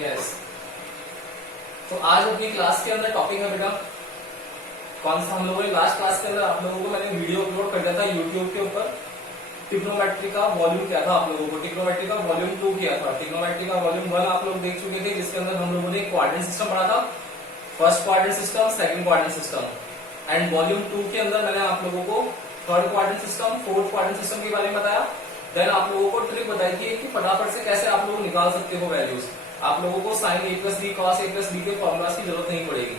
Yes. तो आज अपनी क्लास के अंदर टॉपिक है बेटा कौन सा। हम लोगों ने लास्ट क्लास के अंदर आप लोगों को मैंने वीडियो अपलोड कर दिया था यूट्यूब के ऊपर। ट्रिग्नोमेट्री का वॉल्यूम क्या था आप लोगों को, ट्रिग्नोमेट्री का वॉल्यूम 2 किया था। ट्रिग्नोमेट्री का वॉल्यूम 1 आप लोग देख चुके थे, जिसके अंदर हम लोगों ने क्वाड्रेंट सिस्टम पढ़ा था, first quadrant system, second quadrant system. And volume 2 के अंदर मैंने आप लोगों को third quadrant system, fourth quadrant system के बारे में बताया। देन आप लोगों को ट्रिक बताई थी कि फटाफट से कैसे आप लोग निकाल सकते हो वैल्यूज। आप लोगों को sign A plus B cos A plus B के फॉर्मुलास की जरूरत नहीं पड़ेगी,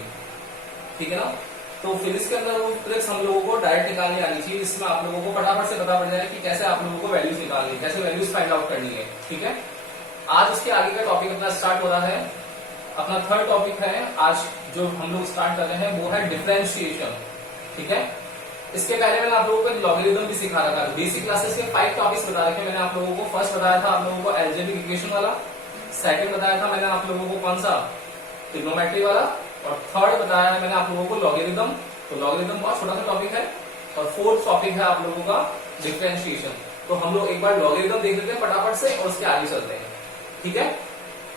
ठीक है ना। तो फिजिक्स के अंदर वो ट्रिक्स हम लोगों को डायरेक्ट निकालनी आनी चाहिए, जिसमें आप लोगों को फटाफट से पता पड़ जाए कि कैसे आप लोगों को वैल्यूज निकालनी है, कैसे वैल्यूज फाइंड आउट करनी है, ठीक है। आज उसके आगे का टॉपिक अपना स्टार्ट हो रहा है। अपना थर्ड टॉपिक है आज जो हम लोग स्टार्ट कर रहे हैं वो है डिफरेंशिएशन, ठीक है। इसके पहले मैंने आप लोगों को लॉगरिथम भी सिखा रखा था। बेसिक क्लासेस के 5 टॉपिक्स बता रखे मैंने आप लोगों को। फर्स्ट बताया था आप लोगों को अलजेब्रिक इक्वेशन वाला, सेकंड बताया था मैंने आप लोगों को कौन सा, ट्रिग्नोमेट्री वाला, और थर्ड बताया मैंने आप लोगों को लॉगरिथम। तो लॉगरिथम बहुत छोटा सा टॉपिक है। और फोर्थ टॉपिक है आप लोगों का डिफरेंशिएशन। तो हम लोग एक बार लॉगरिथम देख लेते हैं फटाफट से और उसके आगे चलते हैं, ठीक है।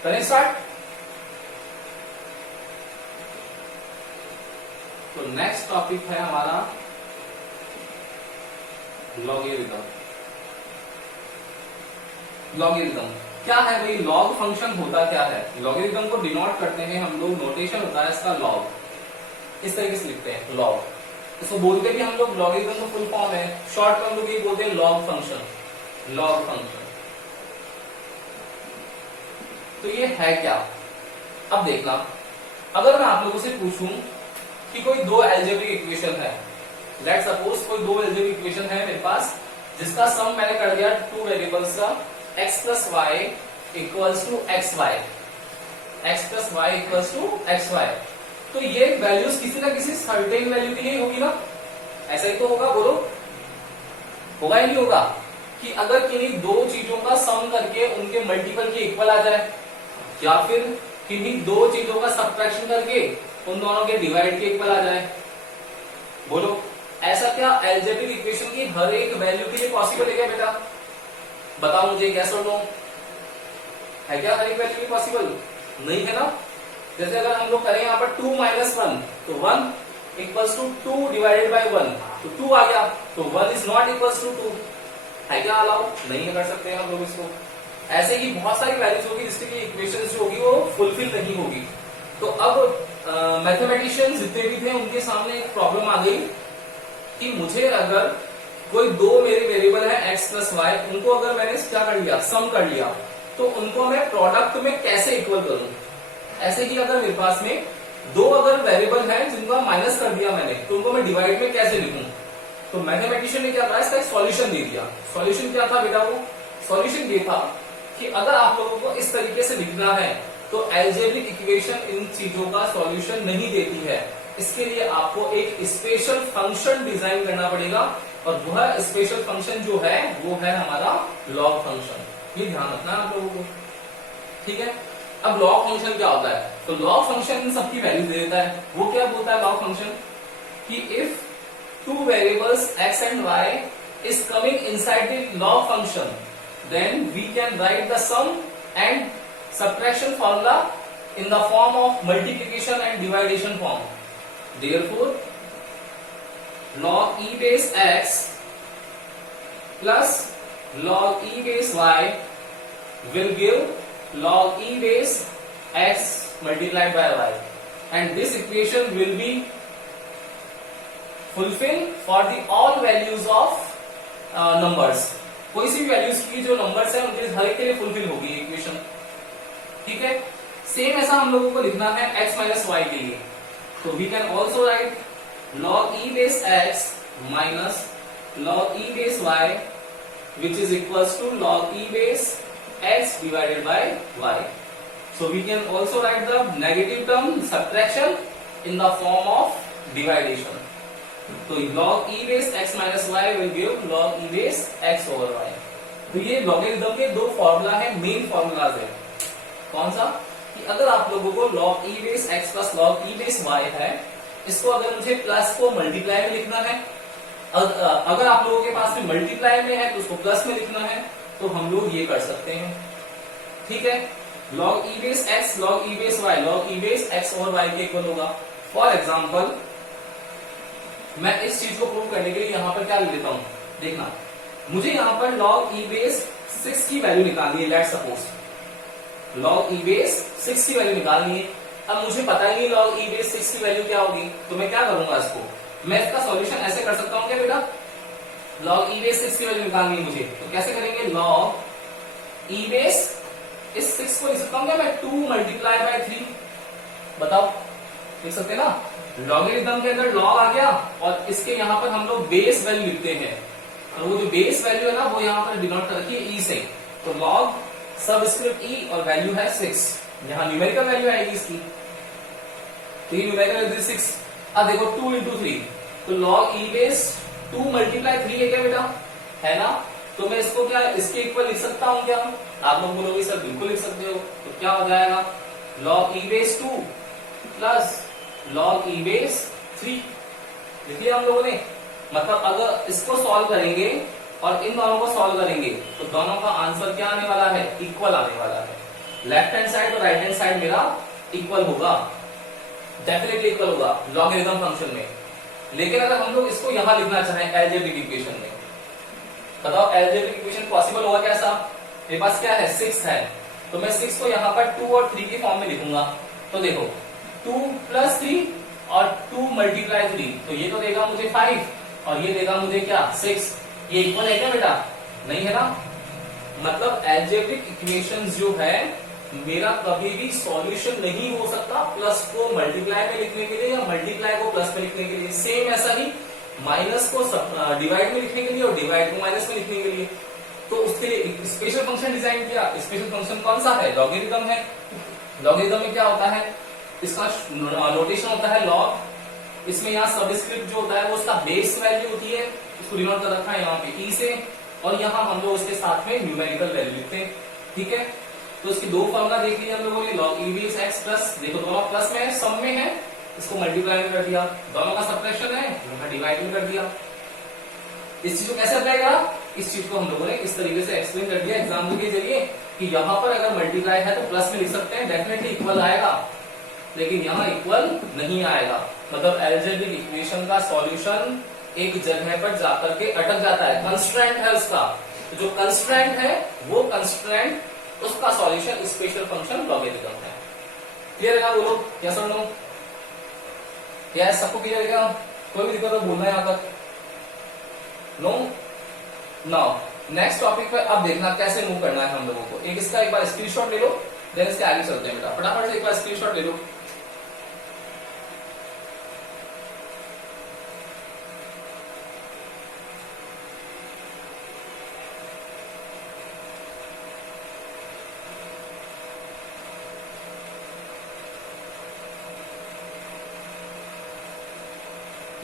करें स्टार्ट। तो नेक्स्ट टॉपिक है हमारा लॉगरिथम। लॉगरिथम क्या है भाई, लॉग फंक्शन होता क्या है। लॉगरिथम को डिनोट करते हैं हम लोग, नोटेशन होता है इसका लॉग, इस तरीके से लिखते हैं लॉग। इसको बोलते भी हम लोग लॉगरिथम का फुल फॉर्म है, शॉर्ट में हम लोग ये बोलते हैं लॉग फंक्शन, लॉग फंक्शन। तो ये है क्या, अब देखना। अगर मैं आप लोगों से पूछूं कि कोई दो अलजेब्रिक इक्वेशन है, लेट्स सपोज कोई दो अलजेब्रिक इक्वेशन है मेरे पास, जिसका सम मैंने कर दिया टू वेरिएबल्स का, x plus y equals to x y, x plus y equals to x y. तो ये वैल्यूज किसी ना किसी सर्टेन वैल्यू की ही होगी ना, ऐसा ही तो होगा, बोलो होगा ही नहीं होगा। कि अगर किन्हीं दो चीजों का सम करके उनके मल्टीपल के इक्वल आ जाए, या फिर किन्हीं दो चीजों का सब्ट्रैक्शन करके उन दोनों के डिवाइड के इक्वल आ जाए, बोलो ऐसा क्या अलजेब्रिक इक्वेशन की हर एक वैल्यू के लिए पॉसिबल है क्या बेटा, बताओ मुझे, यस और नो, है क्या हर एक वैल्यू की पॉसिबल, नहीं है ना। जैसे अगर हम लोग करें यहाँ पर 2 माइनस 1, तो 1 इक्वल्स टू 2 डिवाइडेड बाय 1, तो 2 आ गया, तो 1 इज नॉट इक्वल्स टू 2, है क्या अलाउ, नहीं कर सकते हम लोग इसको। ऐसे ही बहुत सारी वैल्यूज होगी जिसकी इक्वेशन जो होगी वो फुलफिल नहीं होगी। तो अब मैथमेटिशियंस जितने भी थे उनके सामने एक प्रॉब्लम आ गई कि मुझे अगर कोई दो मेरे वेरिएबल है x प्लस वाई, उनको अगर मैंने क्या कर लिया, सम कर लिया, तो उनको मैं प्रोडक्ट में कैसे इक्वल करूं। ऐसे ही अगर मेरे पास में दो अगर वेरिएबल हैं जिनका माइनस कर दिया मैंने, तो उनको मैं डिवाइड में कैसे लिखूं। तो मैथमेटिशियन ने क्या करा, इसका एक सॉल्यूशन दे दिया। सॉल्यूशन क्या था बेटा, वो सॉल्यूशन ये था कि अगर आप लोगों को इस तरीके से लिखना है तो अलजेब्रिक इक्वेशन इन चीजों का सॉल्यूशन नहीं देती है। इसके लिए आपको एक स्पेशल फंक्शन डिजाइन करना पड़ेगा, और वह स्पेशल फंक्शन जो है वो है हमारा लॉग फंक्शन। ये ध्यान रखना है आप लोगों को, ठीक है। अब लॉग फंक्शन क्या होता है, तो लॉग फंक्शन इन सबकी वैल्यू दे देता है। वो क्या बोलता है लॉग फंक्शन, कि if two variables x and y is coming inside the log function, then we can write the sum and subtraction formula in the form of multiplication and division form. Therefore, log e base x plus log e base y will give log e base x multiplied by y, and this equation will be fulfilled for the all values of numbers. कोई सी भी values की जो numbers है उनके हर एक के लिए fulfil होगी इक्वेशन, ठीक है। सेम ऐसा हम लोगों को लिखना है x माइनस वाई के लिए। तो we can also write log e base x minus log e base y, which is equals to log e base x divided by y. So we can also write the negative term subtraction in the form of division. So log e base x minus y will give log e base x over y. तो ये logarithm के दो formula है, main formulas है। कौन सा, कि अगर आप लोगों को log e base x plus log e base y है, इसको अगर मुझे प्लस को मल्टीप्लाई में लिखना है, अगर आप लोगों के पास में मल्टीप्लाई में है तो उसको प्लस में लिखना है, तो हम लोग ये कर सकते हैं, ठीक है। log e base x log e base y log e base x और y के इक्वल होगा। फॉर एग्जाम्पल मैं इस चीज को प्रूव करने के लिए यहाँ पर क्या ले लेता हूँ, देखना, मुझे यहाँ पर log e बेस 6 की वैल्यू निकालनी है, let's suppose log e base 6 की वैल्यू निकालनी है। अब मुझे पता ही नहीं log e बेस 6 की वैल्यू क्या होगी, तो मैं क्या करूंगा, इसको मैं इसका सॉल्यूशन ऐसे कर सकता हूँ क्या बेटा, log e बेस 6 की वैल्यू निकालनी है मुझे, तो कैसे करेंगे, log e बेस इस 6 को लिख सकता हूँ क्या मैं 2 मल्टीप्लाई बाय 3, बताओ लिख सकते ना, लॉगरिथम के अंदर log आ गया और इसके यहाँ पर हम लोग बेस वैल्यू लिखते हैं, और वो जो बेस वैल्यू है ना वो यहाँ पर डिनोट कर रखी है e से, तो log सबस्क्रिप्ट e और वैल्यू है 6, यहाँ न्यूमेरिकल वैल्यू आएगी इसकी, तो ये न्यूमेरिकल वैल्यू 6। अब देखो 2 इंटू 3, तो log e बेस 2 मल्टीप्लाई 3 है क्या बेटा, है ना, तो मैं इसको क्या इसके इक्वल लिख सकता हूँ क्या, आप लोग बोलोगे सर बिल्कुल लिख सकते हो, तो क्या हो जाएगा log e base 2 plus log e base 3, लिख लिया हम लोगों ने। मतलब अगर इसको सॉल्व करेंगे और इन दोनों को सॉल्व करेंगे तो दोनों का आंसर क्या आने वाला है, इक्वल आने वाला है, लेफ्ट हैंड साइड और राइट हैंड साइड मेरा इक्वल होगा, डेफिनेटली इक्वल होगा लॉगरिथम फंक्शन में। लेकिन अगर हम लोग इसको यहां लिखना चाहें अलजेब्रिक इक्वेशन में, बताओ अलजेब्रिक इक्वेशन पॉसिबल होगा कैसा, मेरे पास क्या है 6 है, तो मैं 6 को यहाँ पर 2 और 3 के फॉर्म में लिखूंगा, तो देखो 2 प्लस 3 और 2 मल्टीप्लाई 3, तो ये तो देगा मुझे 5 और ये देगा मुझे क्या 6, ये इक्वल है क्या बेटा, नहीं है ना, मतलब अलजेब्रिक इक्वेशंस जो है मेरा कभी भी सॉल्यूशन नहीं हो सकता प्लस को मल्टीप्लाई में लिखने के लिए या मल्टीप्लाई को प्लस में लिखने के लिए, सेम ऐसा ही माइनस को डिवाइड में लिखने के लिए और डिवाइड को माइनस में लिखने के लिए, तो उसके लिए स्पेशल फंक्शन डिजाइन किया। स्पेशल फंक्शन कौन सा है, लॉगरिथम है। लॉगरिथम में क्या होता है, इसका नोटेशन होता है log, इसमें यहाँ सबस्क्रिप्ट जो होता है वो उसका बेस वैल्यू होती है, इसको डिनोट कर रखा है यहाँ पे e से, और यहाँ हम लोग उसके साथ में न्यूमेरिकल वैल्यू लिखते हैं, ठीक है। तो इसकी दो फॉर्मूला देख लिया हम लोगों ने, log e base x plus, देखो दोनों प्लस में है, सम में है, इसको मल्टीप्लाई में कर दिया, दोनों का सब्ट्रैक्शन है, दोनों डिवाइड में कर दिया। इस चीज को कैसे अप्लाई करा, इस चीज को हम लोगों ने इस तरीके से एक्सप्लेन कर दिया एग्जाम्पल के जरिए कि यहाँ पर अगर मल्टीप्लाई है तो प्लस में लिख सकते हैं, डेफिनेटली इक्वल आएगा, लेकिन यहाँ इक्वल नहीं आएगा, मतलब अलजेब्रिक इक्वेशन का सॉल्यूशन एक जगह पर जाकर के अटक जाता है, कंस्ट्रेंट है उसका, तो जो कंस्ट्रेंट है वो कंस्ट्रेंट उसका सॉल्यूशन स्पेशल फंक्शन लॉगरिथम है। क्लियर है ना, बोलो यस और नो, यस सबको क्लियर है क्या, कोई भी दिक्कत हो बोलना है यहाँ तक, नो। नाउ नेक्स्ट टॉपिक पे अब देखना कैसे मूव करना है हम लोगों को, एक इसका एक बार स्क्रीनशॉट ले लो, देन इसके आगे चलते हैं बेटा, फटाफट से एक बार स्क्रीनशॉट ले लो।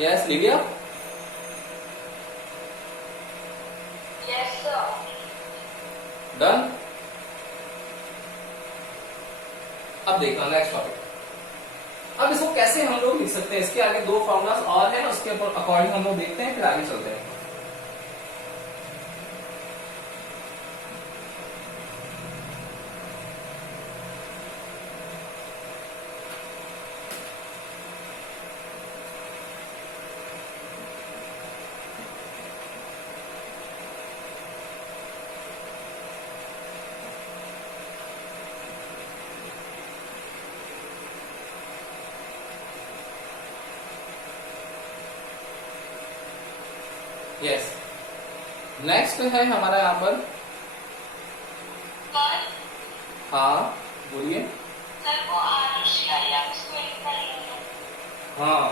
यस ले लिया, डन। अब देखना नेक्स्ट टॉपिक, अब इसको कैसे हम लोग लिख सकते हैं, इसके आगे दो फॉर्मूलाज और हैं, उसके अकॉर्डिंग हम लोग देखते हैं, फिर आगे चलते हैं। यस नेक्स्ट है हमारा यहाँ पर, हाँ बोलिए, हाँ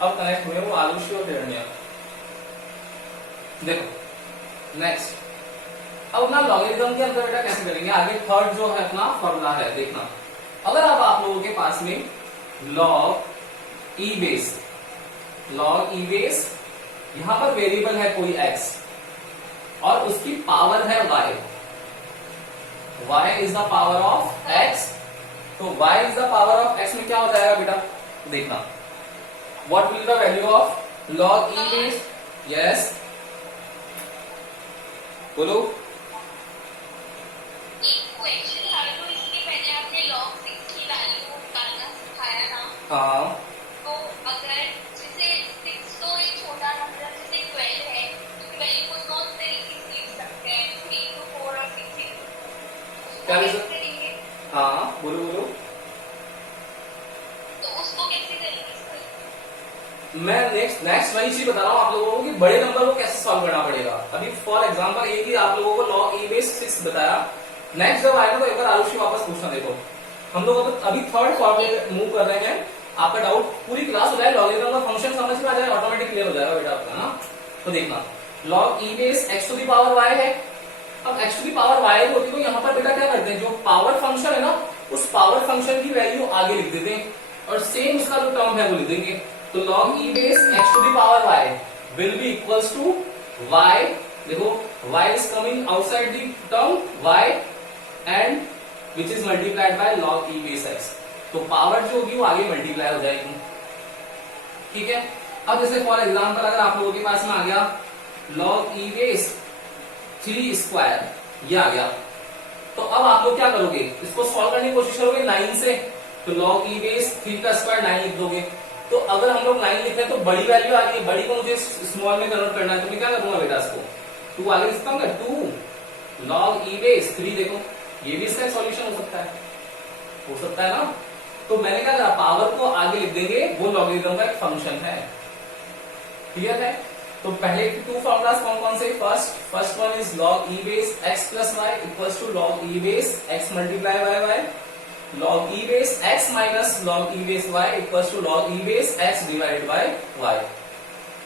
अब कनेक्ट हुए वो आलूषी और हिरण्य। देखो नेक्स्ट अब अपना लॉगरिथम के अंदर बेटा कैसे करेंगे, आगे थर्ड जो है अपना फॉर्मूला है, देखना अगर अब आप लोगों के पास में log e बेस यहां पर वेरिएबल है कोई x और उसकी पावर है y is the power of x, तो y is the power of x में क्या हो जाएगा बेटा, देखना what will the value of log e base, yes बोलो, इक्वेशन क्या हाँ बोलो बोलो। तो उसको कैसे करेंगे सर? मैं नेक्स्ट वही चीज बता रहा हूँ आप लोगों को कि बड़े नंबर को कैसे सॉल्व करना पड़ेगा। अभी फॉर एग्जांपल एक ही आप लोगों को log e बेस 6 बताया। नेक्स्ट जब आएगा तो एक बार आरुषि वापस पूछना। देखो हम लोग अभी थर्ड फॉर्म में मूव कर रहे हैं। आपका डाउट पूरी क्लास हो जाए, लॉगरिथम का फंक्शन समझ में आ जाए, ऑटोमेटिक क्लियर हो जाएगा बेटा आपका ना। तो देखना log e base x to the power y है। अब x to the power y होती है तो यहाँ पर बेटा क्या करते हैं, जो पावर फंक्शन है ना उस पावर फंक्शन की वैल्यू आगे लिख देते हैं और सेम उसका जो टर्म है वो लिख देंगे। तो log e base x to the power y will be equals to y। देखो y is coming outside the term y and which is multiplied by log e base x। तो power जो होगी वो आगे मल्टीप्लाई हो जाएगी। ठीक है। अब जैसे फॉर एग्जांपल अगर आप लोगों के पास में आ गया log e बेस 3 स्क्वायर, ये आ गया, तो अब आप लोग क्या करोगे, इसको सॉल्व करने की कोशिश करोगे 9 से। तो log e बेस 3 का स्क्वायर 9 लिख दोगे। तो अगर हम लोग 9 लिख रहे हैं तो बड़ी वैल्यू आ रही है, बड़ी को मुझे स्मॉल में कन्वर्ट करना है, तो मैं क्या करूंगा बेटा, इसको 2 आगे लिखता हूँ 2 log e बेस 3। देखो ये भी इसका सॉल्यूशन हो सकता है ना। तो मैंने क्या करा, पावर को आगे लिख देंगे, वो लॉगरिथम का एक फंक्शन है। क्लियर है। तो पहले टू फॉर्मूलाज कौन कौन से, first one is log e base x plus y equals to log e base x multiply by y, log e base x minus log e base y equals to log e base x divided by y।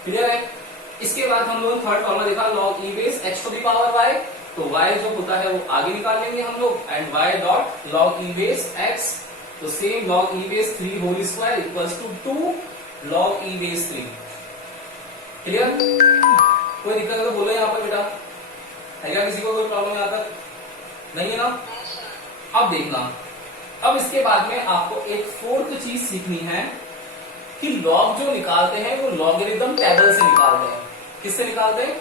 Clear है। इसके बाद हम लोग third formula देखा log e base x to the power y, तो y जो होता है वो आगे निकाल लेंगे हम लोग, and y dot log e base x, तो same log e base 3 whole square equals to 2 log e base 3। Clear. कोई दिक्कत है तो बोलो यहाँ पर बेटा, है क्या किसी को कोई प्रॉब्लम यहाँ तक? नहीं है ना। अब देखना, अब इसके बाद में आपको एक फोर्थ चीज सीखनी है कि लॉग जो निकालते हैं वो लॉगरिथम टेबल से निकालते हैं। किससे निकालते हैं?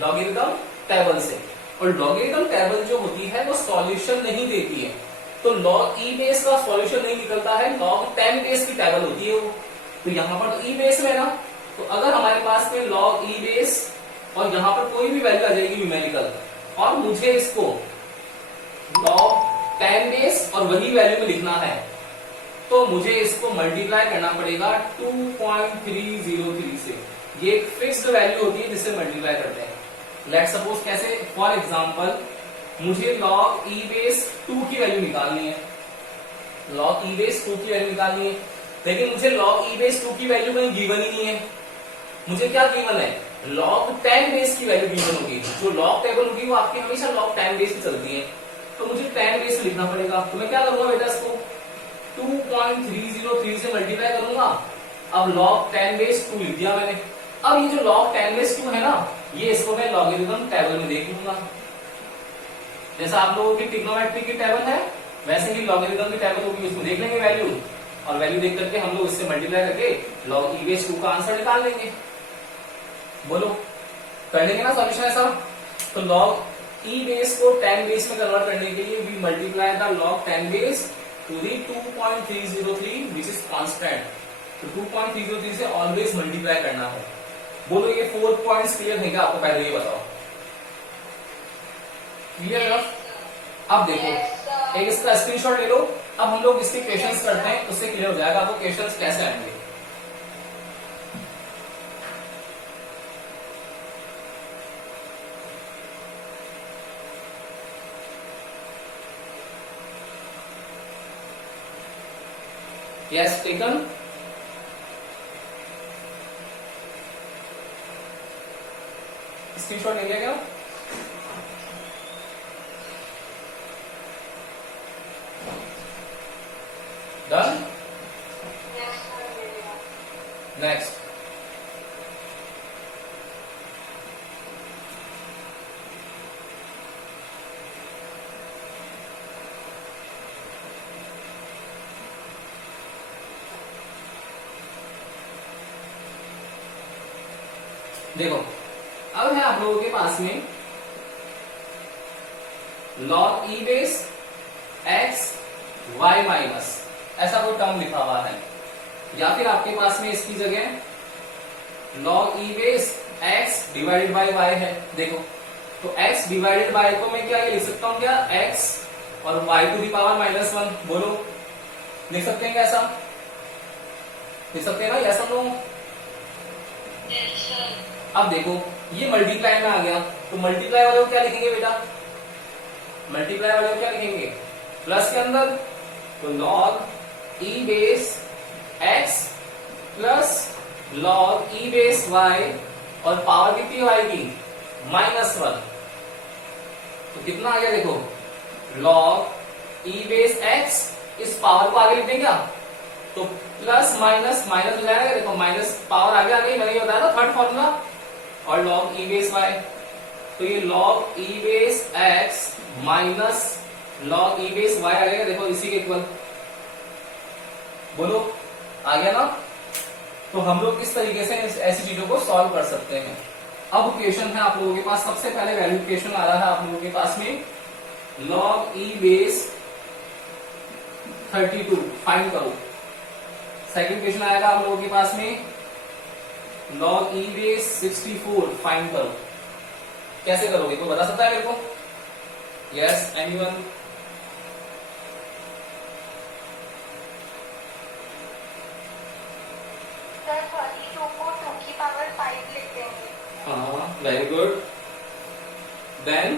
लॉगरिथम टेबल से। और लॉगरिथम टेबल जो होती है वो सॉल्यूशन नहीं देती है। तो log e बेस का सॉल्यूशन नहीं निकलता है, log 10 बेस की टेबल होती है वो। तो यहाँ पर तो e बेस में ना, तो अगर हमारे पास में log e बेस और यहाँ पर कोई भी वैल्यू आ जाएगी न्यूमेरिकल, और मुझे इसको log 10 बेस और वही वैल्यू में लिखना है, तो मुझे इसको मल्टीप्लाई करना पड़ेगा 2.303 से। ये एक फिक्स्ड वैल्यू होती है जिससे मल्टीप्लाई करते हैं। लेट सपोज कैसे, फॉर एग्जाम्पल मुझे log e बेस 2 की वैल्यू निकालनी है, log e बेस 2 की वैल्यू निकालनी है, लेकिन मुझे log e बेस 2 की वैल्यू कहीं गिवन ही नहीं है। मुझे क्या गिवन है, log 10 बेस की वैल्यू गिवन होगी। जो log टेबल होगी वो आपकी हमेशा log 10 बेस की चलती है, तो मुझे 10 बेस लिखना पड़ेगा। तो मैं क्या करूंगा बेटा, इसको 2.303 से मल्टीप्लाई करूंगा। अब log 10 बेस 2 लिख दिया मैंने। अब ये जो log 10 बेस 2 है ना, ये इसको मैं लॉगरिथम टेबल में देख लूंगा। जैसा आप लोगों की ट्रिग्नोमेट्री की टेबल है, वैसे ही लॉगरिथम की टेबल होगी, उसमें देख लेंगे वैल्यू, और वैल्यू देख करके हम लोग इससे मल्टीप्लाई करके log e बेस 2 का आंसर निकाल लेंगे। बोलो कर लेंगे ना सॉल्यूशन ऐसा। तो log e बेस को 10 बेस में कन्वर्ट करने के लिए we multiply the log 10 base to the 2.303 which is constant. तो 2.303 से ऑलवेज मल्टीप्लाई करना है। बोलो ये 4 पॉइंट्स क्लियर है क्या आपको? पहले ये बताओ, क्लियर है? अब देखो एक इसका स्क्रीनशॉट ले लो। अब हम लोग इसके क्वेश्चंस करते हैं, उससे क्लियर हो जाएगा आपको क्वेश्चंस कैसे आएंगे। Yes taken. स्क्रीनशॉट ले लिया क्या? डन। नेक्स्ट देखो, अब है आप लोगों के पास में log e base x y minus ऐसा कोई टर्म लिखा हुआ है, या फिर आपके पास में इसकी जगह log e base x divided by y है। देखो तो x डिवाइडेड बाय को मैं क्या ये लिख सकता हूं क्या, x और y टू दी पावर -1। बोलो, लिख सकते हैं क्या ऐसा? लिख सकते हैं ना ऐसा तो? Yes, sir. अब देखो ये मल्टीप्लाई में आ गया, तो मल्टीप्लाई वाले को क्या लिखेंगे बेटा? मल्टीप्लाई वाले को क्या लिखेंगे? प्लस के अंदर, तो log e base x plus log e base y, और पावर कितनी y की? -1। तो कितना आ गया देखो, log e बेस x, इस पावर को आगे लिख दें क्या? तो प्लस माइनस माइनस हो जाएगा, देखो माइनस पावर आगे आ गई, मैंने ये बताया था थर्ड फॉर्मूला, और log e बेस y, तो ये log e base x minus log e base y आ गया, देखो इसी के इक्वल। बोलो, आ गया ना? तो हम लोग इस तरीके से ऐसी चीजों को सॉल्व कर सकते हैं। अब क्वेश्चन है आप लोगों के पास, सबसे पहले वैल्यू क्वेश्चन आ रहा है आप लोगों के पास में, log e बेस 32 फाइंड करो। सेकंड क्वेश्चन आएगा आप लोगों के पास में, log e बेस 64 फाइंड करो। कैसे करोगे, कोई बता सकता है मेरे को? Yes, anyone? Sir, 32 को 2 की पावर 5 लिख देंगे. हाँ, very good. Then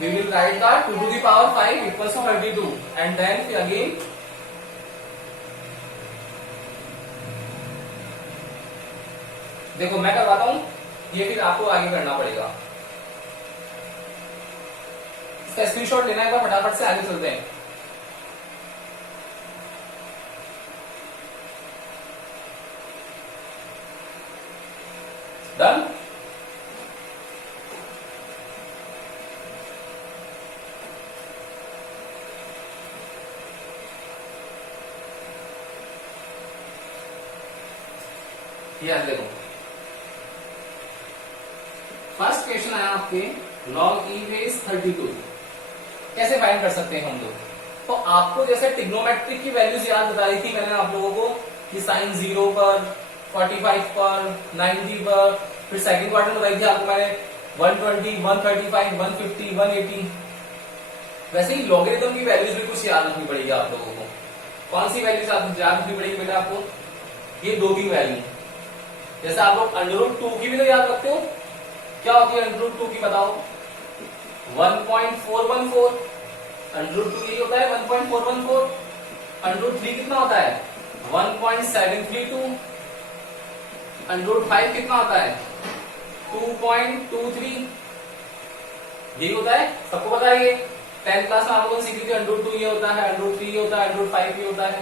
we will write that 2 to the power 5 equals to 32, and then again देखो मैं करवाता हूं, ये फिर आपको आगे करना पड़ेगा। इसका स्क्रीनशॉट लेना है, एक बार फटाफट से आगे चलते हैं। डन? ये देखो, फर्स्ट क्वेश्चन आया आपके, log e बेस 32 कैसे फाइंड कर सकते हैं हम लोग? तो आपको जैसे ट्रिग्नोमेट्रिक की वैल्यूज याद बताई थी मैंने आप लोगों को, कि साइन 0 पर, 45 पर, 90 पर, फिर सेकंड क्वार्टर बताई थी आपको मैंने 120, 135, 150, 180। वैसे ही लॉगरिथम की वैल्यूज भी कुछ याद रखनी पड़ेगी आप लोगों को। कौन सी वैल्यूज याद रखनी पड़ेगी बेटा आपको? ये दो की वैल्यू, जैसे आप लोग √2 की भी तो याद रखते हो, क्या होती है √2 की बताओ? 1.414। √2 यही होता है 1.414। √3 कितना होता है? 1.732। √5 कितना होता है? 2.23। यही होता है, सबको पता है ये। 10th क्लास में आप लोगों ने सीखी थी, √2 ये होता है, √3 ये होता है, √5 ये होता है।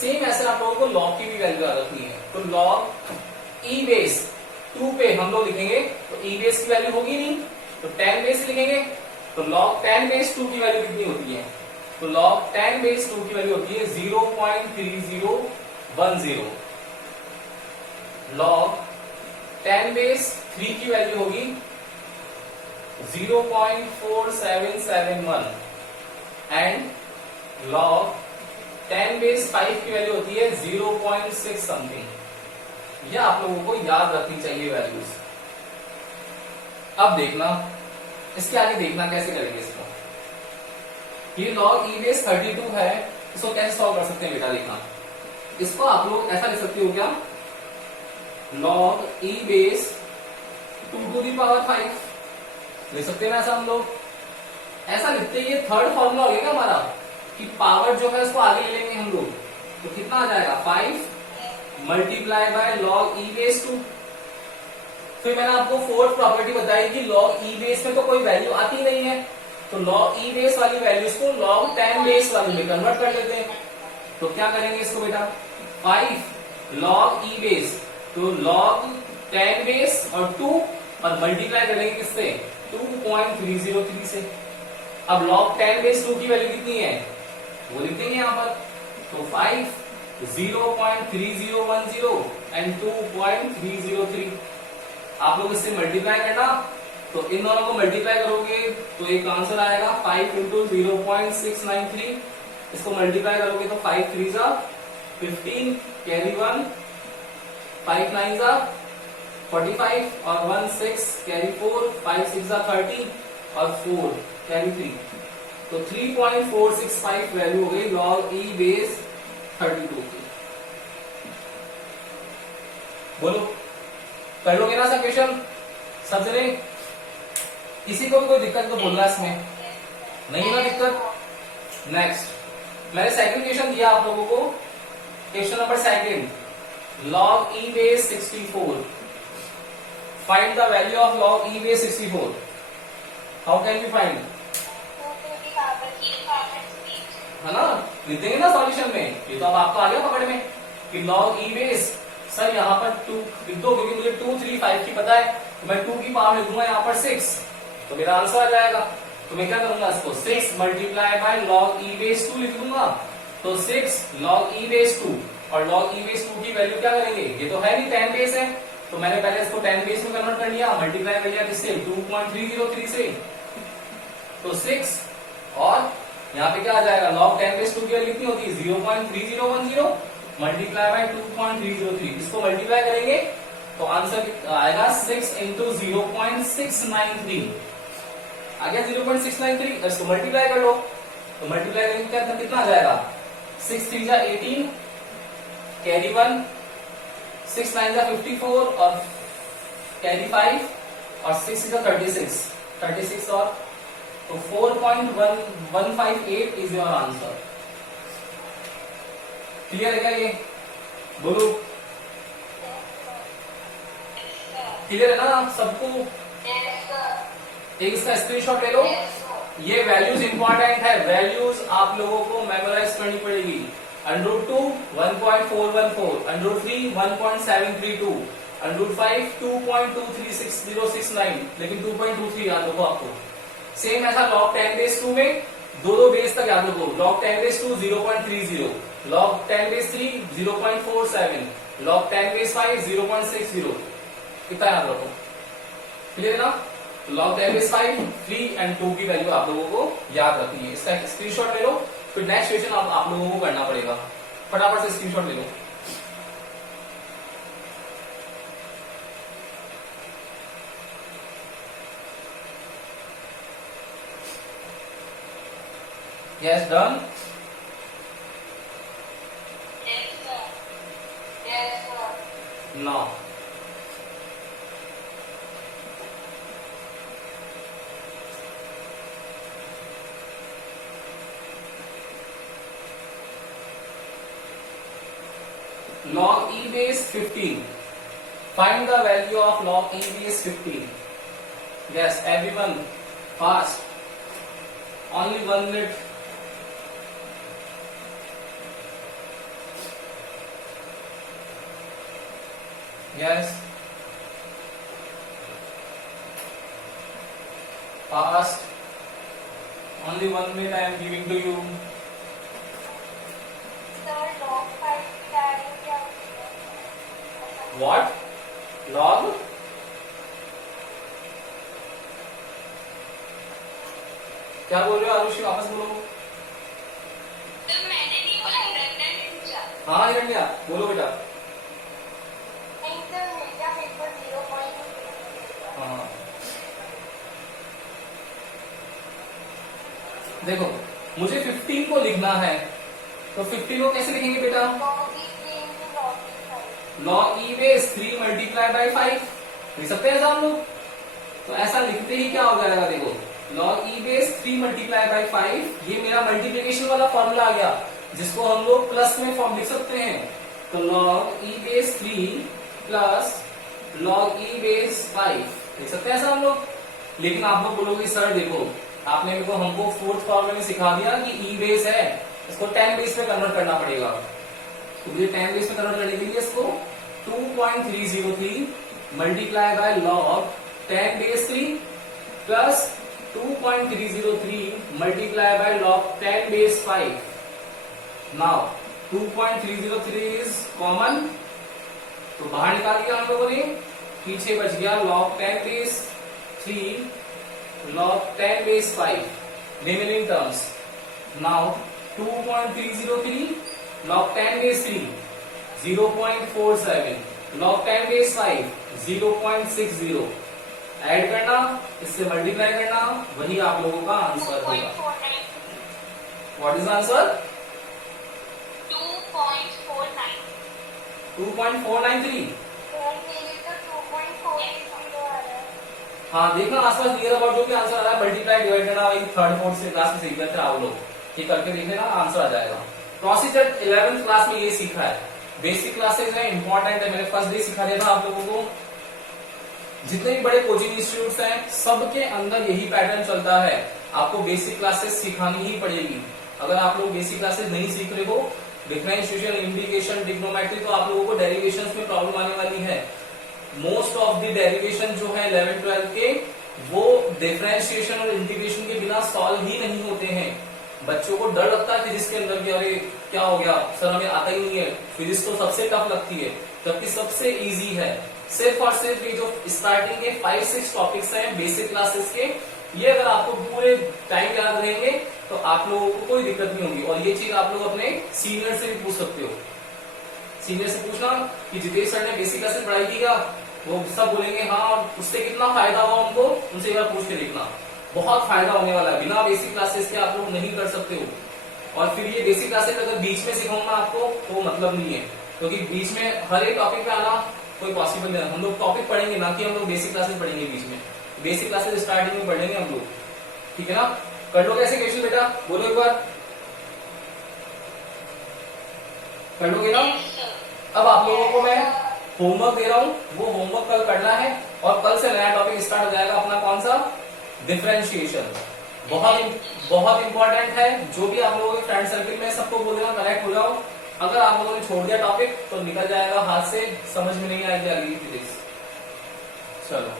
सेम ऐसे आप लोगों को log की भी वैल्यू याद रखनी है। तो log e बेस 2 पे हम लोग लिखेंगे, तो e बेस की वैल्यू होगी नहीं, तो 10 बेस लिखेंगे। तो log 10 बेस 2 की वैल्यू कितनी होती है? तो log 10 बेस 2 की वैल्यू होती है 0.3010। log 10 बेस 3 की वैल्यू होगी 0.4771, एंड log 10 बेस 5 की वैल्यू होती है 0.6 समथिंग। यह आप लोगों को याद रखनी चाहिए वैल्यूज। अब देखना, इसके आगे देखना कैसे करेंगे इसको। ये log e बेस 32 है, इसको कैसे सॉल्व कर सकते हैं बेटा? देखना, इसको आप लोग ऐसा लिख सकते हो क्या? log e base 2 to the power 5 लिख सकते हैं ना ऐसा हम लोग? ऐसा लिखते ही ये थर्ड फॉर्मूला हो गया हमारा, कि पावर जो है उसको आगे ले लेंगे हम लोग, तो कितना आ जाएगा? 5 multiply by log e base 2। फिर मैंने आपको फोर्थ प्रॉपर्टी बताई कि log e बेस में तो कोई वैल्यू आती नहीं है, तो log e बेस वाली वैल्यूज को log 10 बेस वाली में कन्वर्ट कर लेते हैं। तो क्या करेंगे इसको बेटा? 5 log e बेस, तो log 10 बेस और 2, और मल्टीप्लाई करेंगे किससे? 2.303 से। अब log 10 बेस 2 की वैल्यू कितनी है वो लिख देंगे यहां पर, तो 5 0.3010 एंड 2.303। आप लोग इससे मल्टीप्लाई करना, तो इन दोनों को मल्टीप्लाई करोगे तो एक आंसर आएगा 5 × 0.693। इसको मल्टीप्लाई करोगे तो 5 3 जा 15, कैरी 1, 5 9 जा 45, और 1 6 कैरी 4, 5 6 जा 30, और 4 कैरी 3, तो 3.465 वैल्यू हो गई log e बेस 32 की। बोलो कर लोगे ना सब क्वेश्चन सब जने? किसी को भी कोई दिक्कत तो बोलना इसमें नहीं ना दिक्कत। नेक्स्ट मैंने सेकंड क्वेश्चन दिया आप लोगों को, question number second, log e base 64, find the value of log e base 64। How can we find? 2 to the power e power 3। है ना, लिख देंगे ना सॉल्यूशन में। ये तो अब आपको आ गया पकड़ में कि log e बेस, सर यहाँ पर 2 लिख दो क्योंकि मुझे 2 3 5 की पता है, तो मैं 2 की पावर लिख दूंगा यहाँ पर 6, तो मेरा आंसर आ जाएगा। तो मैं क्या करूंगा इसको 6 multiply by log e base 2 लिख दूंगा, तो 6 log e बेस 2, और log e बेस 2 की वैल्यू क्या करेंगे, ये तो है नहीं 10 बेस है, तो मैंने पहले इसको 10 बेस में कन्वर्ट कर लिया, मल्टीप्लाई कर लिया किससे 2.303 से, तो 6 और यहाँ पे क्या आ जाएगा log 10 बेस 2 की वैल्यू कितनी होती है 0.3010 मल्टीप्लाई बाय 2.303, इसको मल्टीप्लाई करेंगे तो आंसर आएगा 6 इंटू 0.693 आ गया 0.693, इसको मल्टीप्लाई कर लो, तो मल्टीप्लाई करेंगे क्या कितना आ जाएगा 6 3 जा 18 कैरी 1, 6 9 जा 54 और कैरी 5 और 6 जा 36 और तो 4.158 इज योर आंसर। क्लियर है क्या ये? बोलो क्लियर है ना सबको? एक इसका स्क्रीनशॉट ले लो। ये वैल्यूज इंपॉर्टेंट है, वैल्यूज आप लोगों को मेमोराइज करनी पड़ेगी। √2 1.414, √3 1.732, √5 2.236069, लेकिन 2.23 याद रखो आपको। सेम ऐसा log 10 बेस 2 में दो बेस तक याद रखो, log 10 base 2 0.30, log 10 base 3 0.47, log 10 base 5 0.60, कितना याद रखो? क्लियर ना? log 10 बेस 5, 3 एंड 2 की वैल्यू आप लोगों को याद रखनी है। इसका एक स्क्रीनशॉट ले लो, फिर नेक्स्ट क्वेश्चन आप लोगों को करना पड़ेगा, फटाफट से स्क्रीनशॉट ले लो। Yes, done? No. Log e base 15. Find the value of log e base 15. Yes, everyone, fast. Only 1 minute. Yes. Fast. Only 1 minute I am giving to you. Sir, log 5 की value क्या होती है? What? Log? क्या बोल रहे हो आरुषि, वापस बोलो। तो मैंने नहीं बोला, हिरण्या ने पूछा। हाँ हिरण्या बोलो बेटा। नहीं सर, मेरा पेपर 0.2। हाँ देखो, मुझे 15 को लिखना है, तो 15 को कैसे लिखेंगे बेटा? log e base 3 multiply by 5 लिख सकते हैं हम लोग। तो ऐसा लिखते ही क्या हो जाएगा, देखो log e base 3 multiply by 5, ये मेरा मल्टीप्लिकेशन वाला फॉर्मूला आ गया, जिसको हम लोग प्लस में फॉर्म लिख सकते हैं। तो log e base 3 plus log e base 5 लिख सकते हैं ऐसा हम लोग। लेकिन आप लोग बोलोगे सर देखो, आपने मेरे को हमको फोर्थ फॉर्मूले में सिखा दिया कि e बेस है, इसको 10 बेस में कन्वर्ट करना पड़ेगा। तो मुझे 10 बेस में कन्वर्ट करने के लिए इसको 2.303 multiply by log 10 base 3 plus 2.303 multiply by log 10 base 5। Now 2.303 is common, तो बाहर निकाल दिया हम लोगों ने, पीछे बच गया log 10 base 3 log 10 base 5 remaining terms. Now 2.303 log 10 base 3 0.47, log 10 base 5 0.60, add करना, इससे मल्टीप्लाई करना, वही आप लोगों का आंसर होगा। 2.493 व्हाट इज आंसर? 2.493 2.493। मेरे तो 2.480 आ रहा है। हाँ देखना आसपास नियर अबाउट जो भी आंसर आ रहा है मल्टीप्लाई डिवाइड करना, वही थर्ड फोर्थ से क्लास में सीख लेते हैं आप लोग, ये करके देख लेना आंसर आ जाएगा। प्रोसीजर 11th क्लास में ये सीखा है, बेसिक क्लासेज है, इंपॉर्टेंट है, मैंने फर्स्ट डे सिखा दिया था आप लोगों को। जितने भी बड़े कोचिंग इंस्टीट्यूट्स हैं सबके अंदर यही पैटर्न चलता है, आपको बेसिक क्लासेस सिखानी ही पड़ेगी। अगर आप लोग बेसिक क्लासेस नहीं सीख रहे हो, डिफरेंशिएशन, इंटीग्रेशन, ट्रिग्नोमेट्री, तो आप लोगों को डेरिवेशंस में प्रॉब्लम आने वाली है। मोस्ट ऑफ द डेरिवेशन जो है 11th-12th के, वो डिफरेंशिएशन और इंटीग्रेशन के बिना सॉल्व ही नहीं होते हैं। बच्चों को डर लगता है फिजिक्स के अंदर कि अरे क्या हो गया सर, हमें आता ही नहीं है, फिजिक्स तो सबसे टफ लगती है, जबकि सबसे इजी है। सिर्फ और सिर्फ ये जो स्टार्टिंग के 5-6 टॉपिक्स हैं बेसिक क्लासेस के, ये अगर आपको पूरे टाइम याद रहेंगे तो आप लोगों को कोई दिक्कत नहीं होगी। और ये चीज आप लोग अपने सीनियर से भी पूछ सकते हो। सीनियर से पूछना कि जितेश सर ने बेसिक क्लासेस पढ़ाई थी क्या, वो सब बोलेंगे हाँ, उससे कितना फायदा हुआ उनको, उनसे एक बार पूछ के देखना। बहुत फायदा होने वाला है, बिना बेसिक क्लासेस के आप लोग नहीं कर सकते हो। और फिर ये बेसिक क्लासेस अगर बीच में सिखाऊंगा आपको तो मतलब नहीं है, क्योंकि बीच में हर एक टॉपिक पे आना कोई पॉसिबल नहीं है। हम लोग टॉपिक पढ़ेंगे ना कि हम लोग बेसिक क्लासेस पढ़ेंगे बीच में, बेसिक क्लासेस स्टार्टिंग में पढ़ेंगे हम लोग, ठीक है ना। कर लो कैसे क्वेश्चन बेटा, बोलो एक बार, कर लोगे ना। अब आप लोगों को मैं होमवर्क दे रहा हूँ, वो होमवर्क कल करना है, और कल से नया टॉपिक स्टार्ट हो जाएगा अपना, कौन सा, डिफरेंशिएशन। बहुत इंपॉर्टेंट है। जो भी आप लोगों के फ्रेंड सर्किल में सबको बोल देना कनेक्ट हो जाओ। अगर आप लोगों ने छोड़ दिया टॉपिक तो निकल जाएगा हाथ से, समझ में नहीं आएगी आगे की फिजिक्स। चलो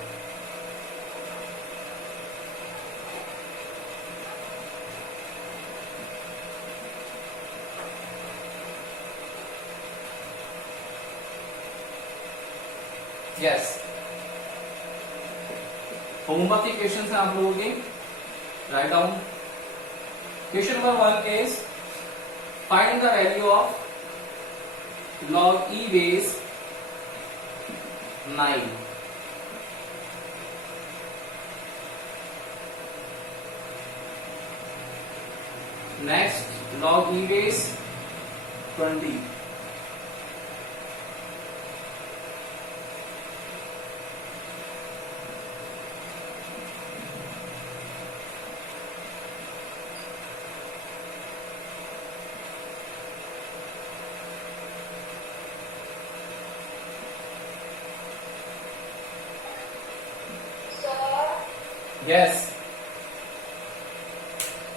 यस, होमवर्क के क्वेश्चन है आप लोगों के, write down. Question number 1 is find the value of log e base 9। Next log e base 20। Yes,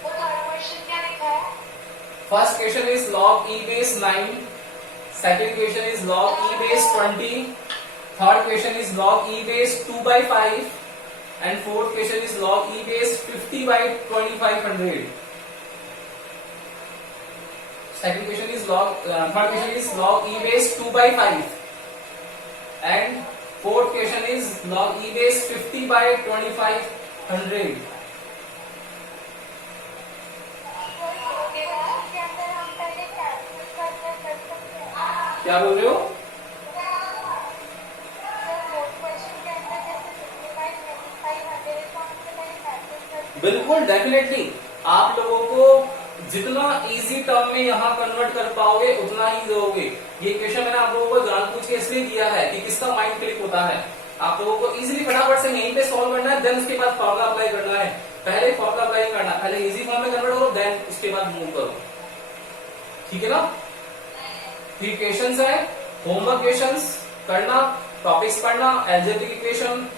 वो थर्ड क्वेश्चन क्या लिखा है? First question is log e base 9, second question is log e base 20, third question is log e base 2/5 and fourth question is log e base 50/2500। Second question is third question is log e base 2/5 and fourth question is log e base 50/2500। के अंदर हम पहले calculate कर सकते हैं। क्या बोल रहे हो? बिल्कुल डेफिनेटली, आप लोगों को जितना इजी टर्म में यहाँ कन्वर्ट कर पाओगे उतना ही दोगे। ये क्वेश्चन मैंने आप लोगों को जानबूझ के इसलिए दिया है कि किसका माइंड क्लिक होता है। आप लोगों को इजीली फटाफट से यहीं पे सॉल्व करना है, देन उसके बाद फॉर्मुला अप्लाई करना है। पहले फॉर्मुला अप्लाई करना, पहले इजी फॉर्म में कन्वर्ट करो, देन उसके बाद मूव करो, ठीक है ना। 3 क्वेश्चंस है, होमवर्क क्वेश्चंस करना, टॉपिक्स पढ़ना, अलजेब्रिक इक्वेशन,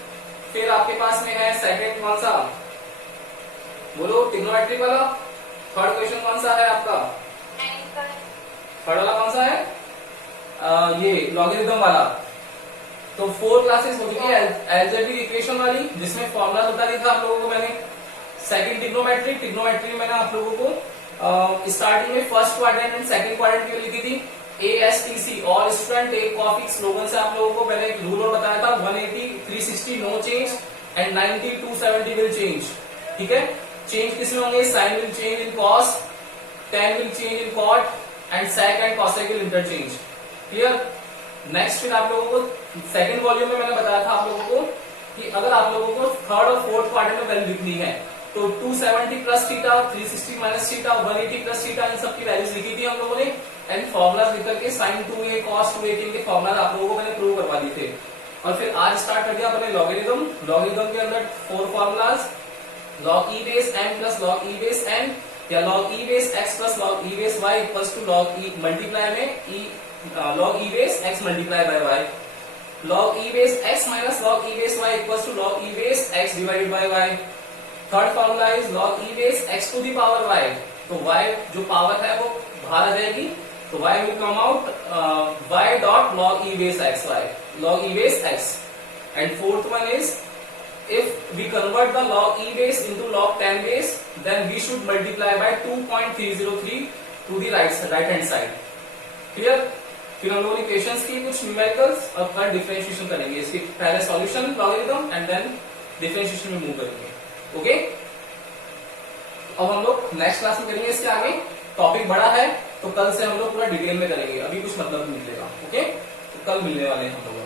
फिर आपके पास में है सेकंड कौन सा, बोलो, ट्रिग्नोमेट्री वाला। थर्ड क्वेश्चन कौन सा है आपका, थर्ड वाला कौन सा है, ये लॉगरिथम वाला। तो 4 क्लासेस हो चुकी है अलजेब्रिक इक्वेशन वाली, जिसमें फॉर्मुला बता दिया था आप लोगों को मैंने। सेकंड ट्रिग्नोमेट्री, ट्रिग्नोमेट्री मैंने आप लोगों को स्टार्टिंग में first quadrant and second quadrant की लिखी थी, ASTC, all student take copy. Slogan से आप लोगों को मैंने एक रूल और बताया था, 180, 360 no change and 90, 270 will change, ठीक है। चेंज किसमें होंगे, sine will change in cos, tan will change in cot and sec and cosec will interchange, clear. Next फिर आप लोगों को सेकंड वॉल्यूम में मैंने बताया था आप लोगों को कि अगर आप लोगों को थर्ड और फोर्थ क्वाड्रेंट में वैल्यू लिखनी है तो 270 plus theta, 360 minus theta, 180 plus theta, इन सब की वैल्यूज लिखी थी हम लोगों ने एंड फॉर्मुलाज लिख करके sin 2a cos 2a के इनके फॉर्मुलाज आप लोगों को मैंने प्रूव करवा दिए थे। और फिर आज स्टार्ट कर दिया अपने लॉगरिथम। लॉगरिथम के अंदर 4 formulas, log e base m plus log e base n या log e base x plus log e base y equals to log e multiply में log e base x multiply by y, log e base x minus log e base y equals to log e base x divided by y। Third formula is log e base x to the power y, तो y जो power है वो बाहर आ जाएगी, तो y will come out y dot log e base x y, log e base x। And fourth one is if we convert the log e base into log 10 base, then we should multiply by 2.303 to the right hand side. Clear? फिर हम लोग equations की कुछ numericals और फिर differentiation करेंगे। इसके पहले solution logarithm and then differentiation में मूव करेंगे। ओके, अब हम लोग नेक्स्ट क्लास में करेंगे इसके आगे। टॉपिक बड़ा है तो कल से हम लोग पूरा डिटेल में करेंगे, अभी कुछ मतलब नहीं मिलेगा। ओके, तो कल मिलने वाले हैं हम लोग।